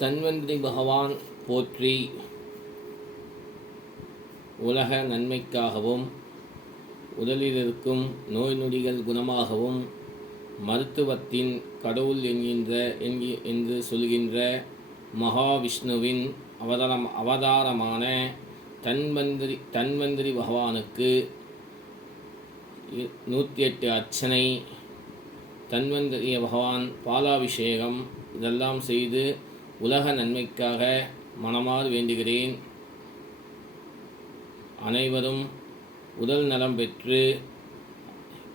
தன்வந்திரி பகவான் போற்றி. உலக நன்மைக்காகவும் உடலில் இருக்கும் நோய் நொடிகள் குணமாகவும் மருத்துவத்தின் கடவுள் என்று சொல்கின்ற மகாவிஷ்ணுவின் அவதாரமான தன்வந்திரி பகவானுக்கு 108 அர்ச்சனை, தன்வந்திரி பகவான் பாலாபிஷேகம் இதெல்லாம் செய்து உலக நன்மைக்காக மனமாறு வேண்டுகிறேன். அனைவரும் உடல் நலம் பெற்று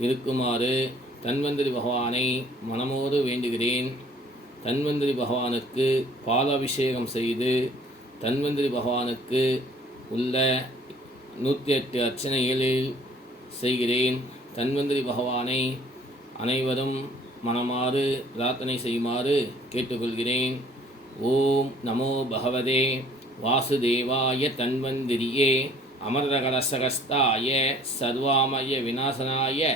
இருக்குமாறு தன்வந்திரி பகவானை மனமோடு வேண்டுகிறேன். தன்வந்திரி பகவானுக்கு பாலாபிஷேகம் செய்து தன்வந்திரி பகவானுக்கு உள்ள 108 அர்ச்சனைகளில் செய்கிறேன். தன்வந்திரி பகவானை அனைவரும் மனமாறு பிரார்த்தனை செய்யுமாறு கேட்டுக்கொள்கிறேன். ஓம் நமோ பகவதே வாசுதேவாய தன்வந்திரியே அமரகலசகஸ்தாய சர்வாமய விநாசனாய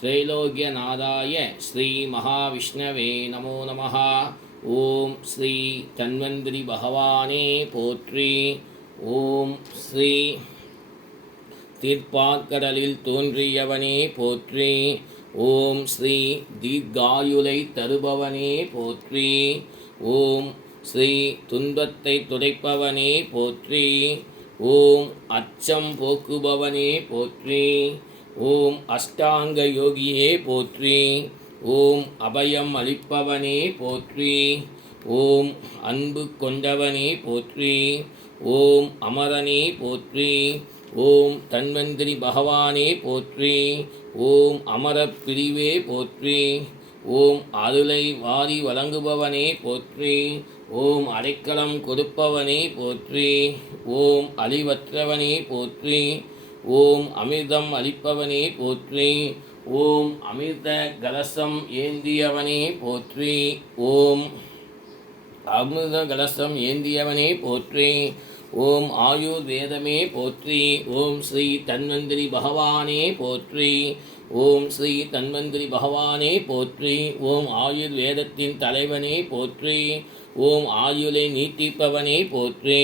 த்ரைலோக்கியநாதாய ஸ்ரீ மகாவிஷ்ணவே நமோ நமः. ஓம் ஸ்ரீ தன்வந்திரி பகவானே போற்றி. ஓம் ஸ்ரீ தீர்ப்பாற்கடலில் தோன்றியவனே போற்றி. ஓம் ஸ்ரீ தீர்காயுளை தருபவனே போற்றி. ஓம் ஸ்ரீ துன்பத்தை துடைப்பவனே போற்றி. ஓம் அச்சம் போக்குபவனே போற்றி. ஓம் அஷ்டாங்க யோகியே போற்றி. ஓம் அபயம் அளிப்பவனே போற்றி. ஓம் அன்பு கொண்டவனே போற்றி. ஓம் அமரனே போற்றி. ஓம் தன்வந்திரி பகவானே போற்றி. ஓம் அமரப் பிரிவே போற்றி. ஓம் அருளை வாரி வழங்குபவனே போற்றி. ஓம் அடைக்கலம் கொடுப்பவனே போற்றி. ஓம் அழிவற்றவனே போற்றி. ஓம் அமிர்தம் அளிப்பவனே போற்றி. ஓம் அமிர்த கலசம் ஏந்தியவனே போற்றி. ஓம் அமிர்த கலசம் ஏந்தியவனே போற்றி. ஓம் ஆயுர்வேதமே போற்றி. ஓம் ஸ்ரீ தன்வந்திரி பகவானே போற்றி. ஓம் ஸ்ரீ தன்வந்திரி பகவானே போற்றி. ஓம் ஆயுர்வேதத்தின் தலைவனே போற்றி. ஓம் ஆயுளை நீட்டிப்பவனே போற்றி.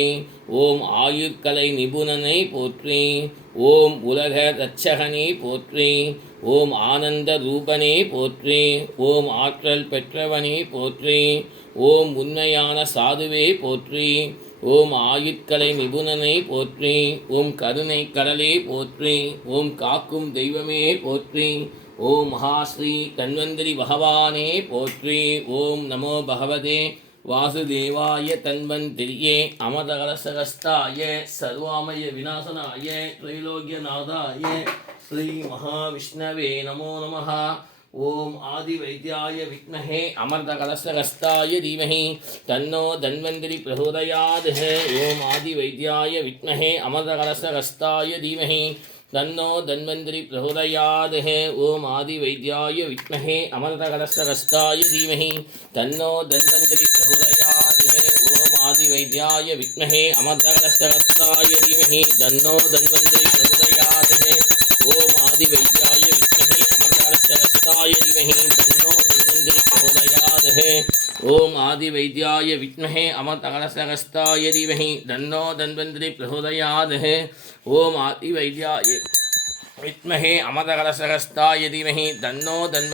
ஓம் ஆயுட்கலை நிபுணனை போற்றி. ஓம் உலக இரட்சகனே போற்றி. ஓம் ஆனந்த ரூபனே போற்றி. ஓம் ஆற்றல் பெற்றவனே போற்றி. ஓம் உண்மையான சாதுவே போற்றி. ஓம் ஆயுட்கலை நிபுணனை போற்றி. ஓம் கருணை கடலே போற்றி. ஓம் காக்கும் தெய்வமே போற்றி. ஓம் மகாஸ்ரீ தன்வந்திரி பகவானே போற்றி. ஓம் நமோ பகவதே வாசுதேவாய தன்வந்திரியே அமரகலசகஸ்தாய சர்வாமய விநாசனாய த்ரைலோக்கியநாதாய ஸ்ரீ மகாவிஷ்ணவே நமோ நமः. ஓம் ஆதி வைத்தியாய வித்மஹே அமர்தகலசகஸ்தாய தீமஹி தன்னோ தன்வந்திரி பிரசோதயாத். ஓம் ஆதி வைத்தியாய வித்மஹே அமர்தகலசகஸ்தாய தீமஹி தன்னோ தன்வந்திரி பிரசோதயாத். ஓம் ஆதி வைத்தியாய வித்மஹே அமர்தகலசகஸ்தாய தீமஹி தன்னோ தன்வந்திரி பிரசோதயாத். ஓம் ஆதி வைத்தியாய வித்மஹே அமர்தகலசகஸ்தாய தீமஹி தன்னோ தன்வந்திரி பிரசோதயாத். ஓம் ஆதி வைத்தியாய வித்மஹே அமர்தகலசகஸ்தாய தீமஹி தன்னோ தன்வந்திரி பிரசோதயாத். ஓம் ஆதி வைத்தியாய வித்மஹே அமர்தகலசகஸ்தாய தீமஹி தன்னோ தன்வந்திரி பிரசோதயாத். ஓம் ஆதி வைத்தியாய வித்மஹே அமரகலசகஸ்தாய தீமஹி தன்னோ